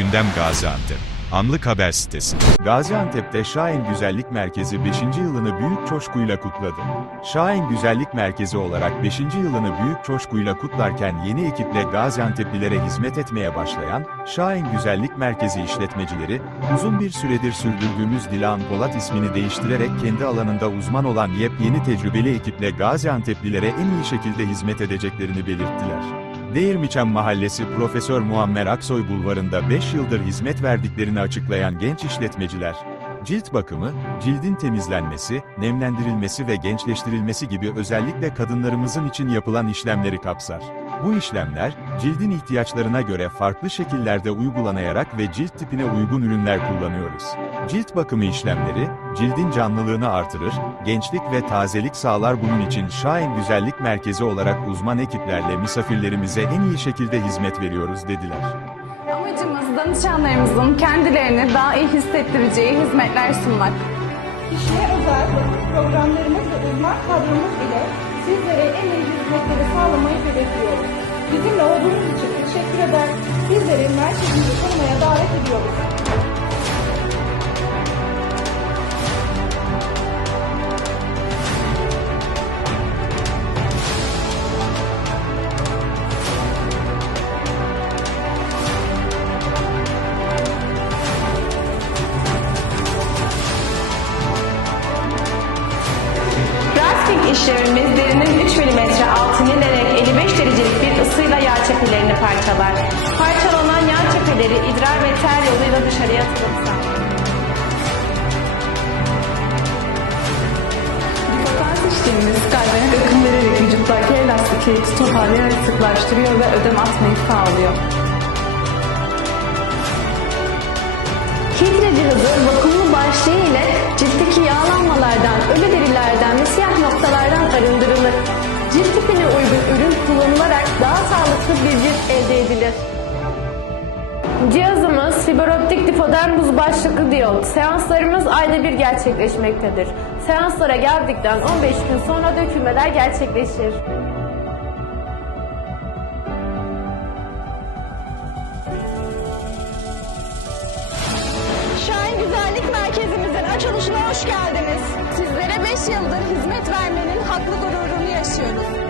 Gündem Gaziantep. Anlık Haber Sitesi. Gaziantep'te Şahin Güzellik Merkezi 5. yılını büyük coşkuyla kutladı. Şahin Güzellik Merkezi olarak 5. yılını büyük coşkuyla kutlarken yeni ekiple Gaziantep'lilere hizmet etmeye başlayan Şahin Güzellik Merkezi işletmecileri, uzun bir süredir sürdürdüğümüz Dilan Polat ismini değiştirerek kendi alanında uzman olan yepyeni tecrübeli ekiple Gaziantep'lilere en iyi şekilde hizmet edeceklerini belirttiler. Değirmiçam Mahallesi Profesör Muammer Aksoy Bulvarı'nda 5 yıldır hizmet verdiklerini açıklayan genç işletmeciler, cilt bakımı, cildin temizlenmesi, nemlendirilmesi ve gençleştirilmesi gibi özellikle kadınlarımızın için yapılan işlemleri kapsar. Bu işlemler, cildin ihtiyaçlarına göre farklı şekillerde uygulanayarak ve cilt tipine uygun ürünler kullanıyoruz. Cilt bakımı işlemleri, cildin canlılığını artırır, gençlik ve tazelik sağlar bunun için Şahin Güzellik Merkezi olarak uzman ekiplerle misafirlerimize en iyi şekilde hizmet veriyoruz dediler. Amacımız danışanlarımızın kendilerini daha iyi hissettireceği hizmetler sunmak. Kişiye özel programlarımız ve uzman kadromuz ile sizlere en iyi hizmetleri hedefliyoruz. Bizimle olduğunuz için teşekkür eder, sizleri merkezimizi tanımaya davet ediyoruz. Grafik işlemimiz derinin 3 mm altını 55 derecelik bir ısıyla yağ çepelerini parçalar. Parçalanan yağ çepeleri idrar ve ter yoluyla dışarıya atılırsa. Dikotans işlemimiz kalbine akım vererek vücuttaki elastikiyeti toparlayarak sıklaştırıyor ve ödem atmayı sağlıyor. Hidre cihazı vakumlu başlığı ile ciltteki yağlanmalardan, ölü derilerden ve siyah noktalardan arındırılır. Cilt tipine uygun ürün kullanılarak daha sağlıklı bir cilt elde edilir. Cihazımız fiberoptik dipoden buz başlıklı diyot. Seanslarımız ayda bir gerçekleşmektedir. Seanslara geldikten 15 gün sonra dökülmeler gerçekleşir. Şahin Güzellik Merkezimizin açılışına hoş geldiniz. Sizlere 5 yıldır hizmet vermenin haklı gururunu sure.